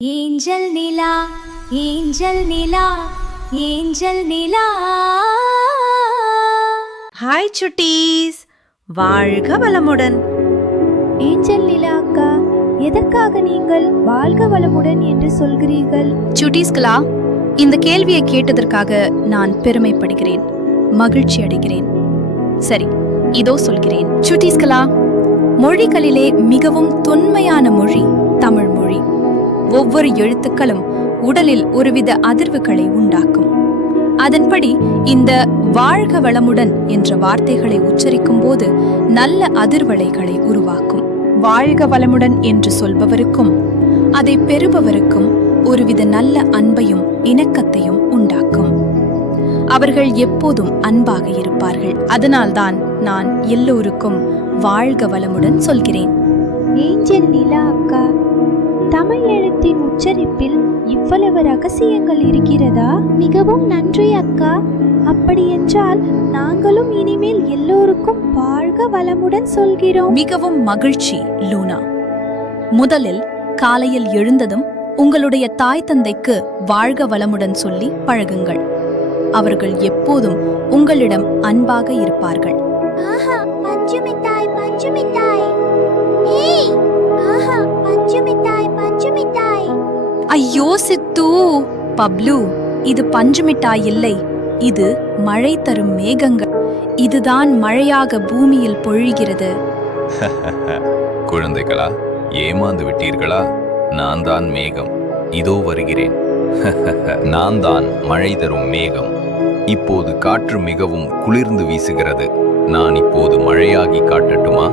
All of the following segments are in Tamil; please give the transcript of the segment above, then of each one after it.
ஏஞ்சல் நிலா ஏஞ்சல் நிலா ஏஞ்சல் நிலா. ஹாய் சுட்டீஸ், வாழ்க வளமுடன். ஏஞ்சல் நிலா அக்கா, எதற்காக நீங்கள் வாழ்க வளமுடன் என்று சொல்கிறீர்கள்? சுட்டீஸ்களா, இந்த கேள்வியை கேட்டதற்காக நான் பெருமைப்படுகிறேன், மகிழ்ச்சி அடைகிறேன். சரி, இதோ சொல்கிறேன். சுட்டீஸ்களா, மொழிகளிலே மிகவும் தொன்மையான மொழி தமிழ் மொழி. ஒவ்வொரு எழுத்துக்களும் உடலில் ஒருவித அதிர்வுகளை உண்டாக்கும். அதன்படி இந்த வாழ்க வளமுடன் என்ற வார்த்தைகளை உச்சரிக்கும் போது நல்ல அதிர்வலைகளை உருவாக்கும். வாழ்க வளமுடன் என்று சொல்பவருக்கும் அதை பெறுபவருக்கும் ஒருவித நல்ல அன்பையும் இணக்கத்தையும் உண்டாக்கும். அவர்கள் எப்போதும் அன்பாக இருப்பார்கள். அதனால்தான் நான் எல்லோருக்கும் வாழ்க வளமுடன் சொல்கிறேன். ஏஞ்சல் நிலா அக்கா, தமிழ் எழுத்தின் உச்சரிப்பில் இவ்வளவு ரகசியங்கள் இருக்கிறதா? மிகவும் நன்றி அக்கா. அப்படியென்றால் நாங்களும் இனிமேல் எல்லோருக்கும் வாழ்க வளமுடன் சொல்கிறோம். மிகவும் மகிழ்ச்சி லூனா. முதலில் காலையில் எழுந்ததும் உங்களுடைய தாய் தந்தைக்கு வாழ்க வளமுடன் சொல்லி பழகுங்கள். அவர்கள் எப்போதும் உங்களிடம் அன்பாக இருப்பார்கள். ஆஹா, பஞ்சு மிட்டாய் பஞ்சு மிட்டாய். ஏய், ஆஹா, பஞ்சு மிட்டாய் பஞ்சு மிட்டாய். ஐயோ சித்து, பப்ளு, இது பஞ்சு மிட்டாய் இல்லை, இது மழை தரும் மேகங்கள். இதுதான் மழையாக பூமியில் பொழிகிறது. குழந்தைகளா, ஏமாந்து விட்டீர்களா? நான் தான் மேகம், இதோ வருகிறேன். நான் தான் மழை தரும் மேகம். இப்போது காற்று மிகவும் குளிர்ந்து வீசுகிறது. நான் இப்போது மழையாகி காட்டட்டுமா?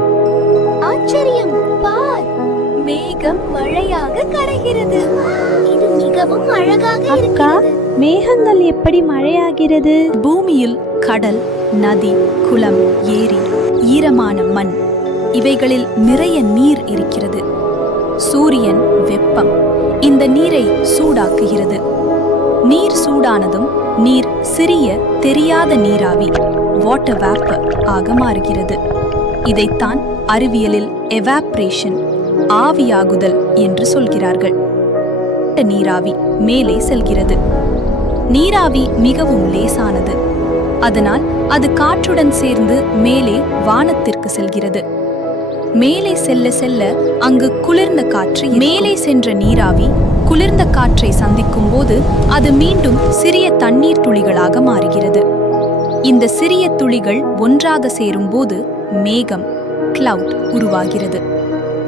ஆச்சரியம், பார், மேகம் மழையாக கரைகிறது. இது மிகவும் அழகாக அக்கா, இருக்கிறது. மேகங்கள் எப்படி மழையாகிறது? பூமியில் கடல், நதி, குளம், ஏரி, ஈரமான மண், இவைகளில் நிறைய நீர் இருக்கிறது. சூரியன் வெப்பம் இந்த நீரை சூடாக்குகிறது. நீர் சூடானதும் நீர் சிறிய தெரியாத நீராவி, வாட்டர் வேப்பர் ஆக மாறுகிறது. இதைத்தான் அறிவியலில் எவாப்ரேஷன், ஆவியாகுதல் என்று சொல்கிறார்கள். நீராவி மேலே செல்கிறது. நீராவி மிகவும் லேசானது. அதனால் அது காற்றுடன் சேர்ந்து மேலே வானத்திற்கு செல்கிறது. மேலே செல்ல செல்ல அங்கு குளிர்ந்த காற்று, மேலே சென்ற நீராவி குளிர்ந்த காற்றை சந்திக்கும் போது அது மீண்டும் சிறிய தண்ணீர் துளிகளாக மாறுகிறது. இந்த சிறிய துளிகள் ஒன்றாக சேரும்போது மேகம், கிளவுட் உருவாகிறது.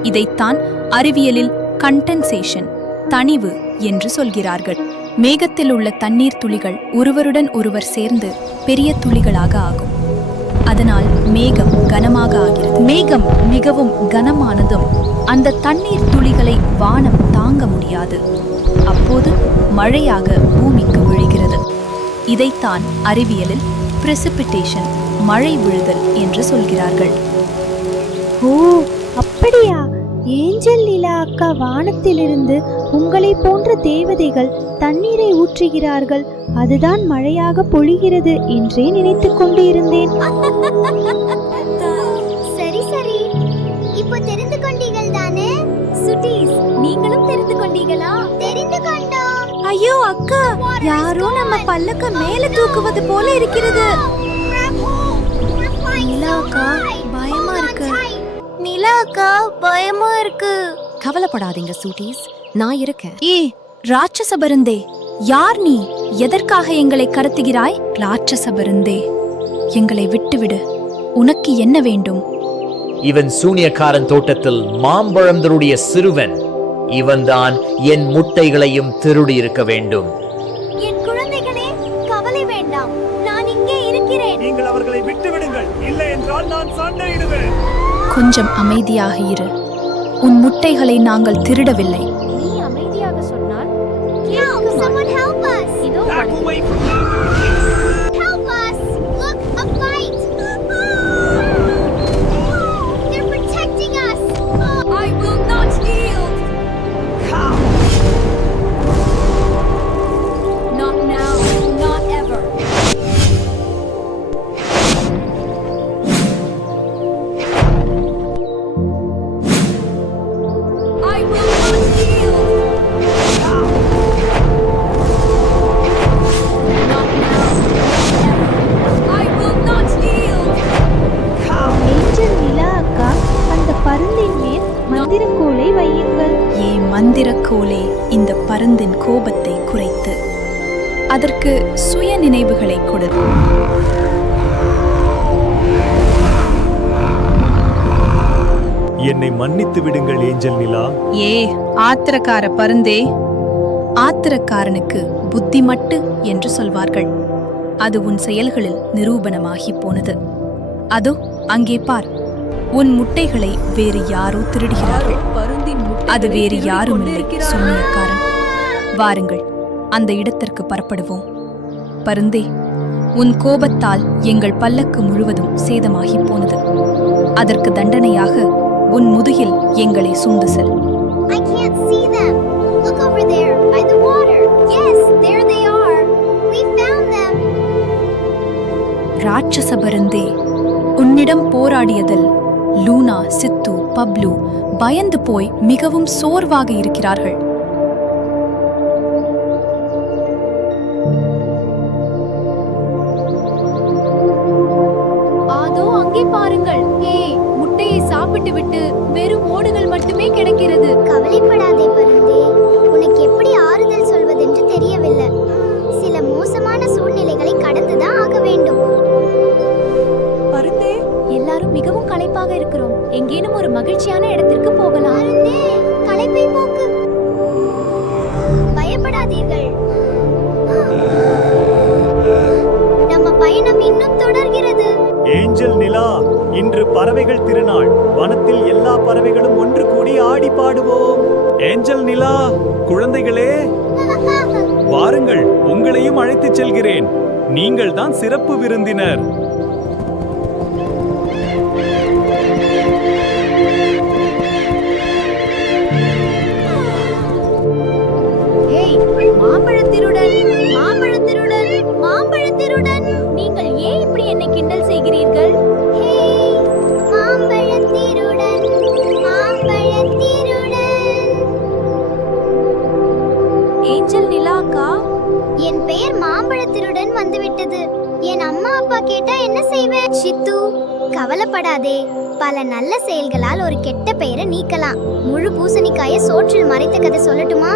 இதைத்தான் அறிவியலில் கண்டென்சேஷன், தணிவு என்று சொல்கிறார்கள். மேகத்தில் உள்ள தண்ணீர் துளிகள் ஒருவருடன் ஒருவர் சேர்ந்து பெரிய துளிகளாக ஆகும். அதனால் மேகம் கனமாக ஆகிறது. மேகம் மிகவும் கனமானதும் அந்த தண்ணீர் துளிகளை வானம் தாங்க முடியாது. அப்போது மழையாக பூமிக்கு விழுகிறது. இதைத்தான் அறிவியலில் பிரெசிபிடேஷன், மழை விழுதல் என்று சொல்கிறார்கள். ஓ, அப்படியா? ஏஞ்சல் நிலா அக்கா, வானத்திலிருந்து உங்களை போன்ற தேவதைகள் தண்ணீரை ஊற்றுகிறார்கள், அதுதான் மழையாக பொழிகிறது என்றே நினைத்துக் கொண்டு இருந்தேன். சரி சரி, இப்போ தெரிந்து கொண்டீர்கள் தானே? சுட்டீஸ், நீங்களும் தெரிந்து கொண்டீங்களா? தெரிந்து கொண்டோம். ஐயோ அக்கா, யாரோ நம்ம பல்லக்க மேல தூக்குவது போல இருக்கிறது. நிலா அக்கா, பயமா இருக்கு. நிலா அக்கா, பயமா இருக்கு. கவலைப்படாதீங்க சூட்டீஸ், நான் இருக்கேன். ஏ ராட்சச பருந்தே, யார் நீ? எதற்காக எங்களை கடத்துகிறாய்? ராட்சச பருந்தே, எங்களை விட்டுவிடு. உனக்கு என்ன வேண்டும்? இவன் சூனியக்காரன் தோட்டத்தில் மாம்பழம் திருடிய சிறுவன். இவன்தான் என் முட்டைகளையும் திருடி இருக்க வேண்டும். என் குழந்தைகளே, கவலை வேண்டாம், நான் இங்கே இருக்கிறேன். நீங்கள் அவர்களை விட்டு விடுங்கள், இல்லை என்றால் நான் சண்டையிடுவேன். கொஞ்சம் அமைதியாக இரு. உன் முட்டைகளை நாங்கள் திருடவில்லை. நீ அமைதியாக சொன்னால் Help, someone help us. Back away from me. Help us. Look, a fight. They're protecting us. I will not yield. Not now, not ever. I will not yield. மந்திரக்கோலே இந்த பருந்தின் கோபத்தை குறைத்து அதற்கு சுய நினைவுகளை கொடுத்து என்னை மன்னித்து விடுங்கள் ஏஞ்சல் நிலா. ஏ ஆத்திரக்கார பருந்தே, ஆத்திரக்காரனுக்கு புத்தி மட்டு என்று சொல்வார்கள். அது உன் செயல்களில் நிரூபணமாகி போனது. அதோ அங்கே பார், உன் முட்டைகளை வேறு யாரோ திருடுகிறார்கள். அது வேறு யாரும் இல்லை, சூனியக்காரன். வாருங்கள், அந்த இடத்திற்கு புறப்படுவோம். பருந்தே, உன் கோபத்தால் எங்கள் பல்லக்கு முழுவதும் சேதமாகி போனது. அதற்கு தண்டனையாக உன் முதுகில் எங்களை சுந்து செல். I can't see them. Look over there by the water. Yes, there they are. We found them. ராட்சச பருந்தே, உன்னிடம் போராடியதில் லூனா, சித்து, பப்ளு பயந்து போய் மிகவும் சோர்வாக இருக்கிறார்கள். அதோ அங்கே பாருங்கள். முட்டையை சாப்பிட்டு விட்டு வெறும் ஓடுகள் மட்டுமே கிடைக்கிறது. கவலைப்படாதே பருந்தே, உனக்கு எப்படி ஆறுதல் சொல்வதென்று தெரியவில்லை. சில மோசமான சூழ்நிலைகளை கடந்துதான் ஆக வேண்டும். பருந்தே, எல்லாரும் மிகவும் களைப்பாக இருக்கிறோம். எங்கேனும் ஒரு மகிழ்ச்சியான இடத்திற்கு போகலாம். பருந்தே, களைப்பை போக்கு. பயப்படாதீர்கள், நம்ம பயணம் இன்னும் தொடர்கிறது. ஏஞ்சல் நிலா, இன்று பறவைகள் திருநாள். வனத்தில் எல்லா பறவைகளும் ஒன்று கூடி ஆடி பாடுவோம். ஏஞ்சல் நிலா, குழந்தைகளே வாருங்கள், உங்களையும் அழைத்துச் செல்கிறேன். நீங்கள் தான் சிறப்பு விருந்தினர். மாம்பழத்திருடன், மாம்பழத்திருடன், மாம்பழத்திருடன். நீங்கள் ஏன் இப்படி என்னை கிண்டல் செய்கிறீர்கள்? ஹே, மாம்பழத்திருடன், மாம்பழத்திருடன். ஏஞ்சல் நிலாக்கா, என் பெயர் மாம்பழத்திருடன் வந்துவிட்டது. என் அம்மா அப்பா கேட்டா என்ன செய்வேன்? சித்து, கவலைப்படாதே. பல நல்ல செயல்களால் ஒரு கெட்ட பெயரை நீக்கலாம். முழு பூசணிக்காயை சோற்றில் மறைத்த கதை சொல்லட்டுமா?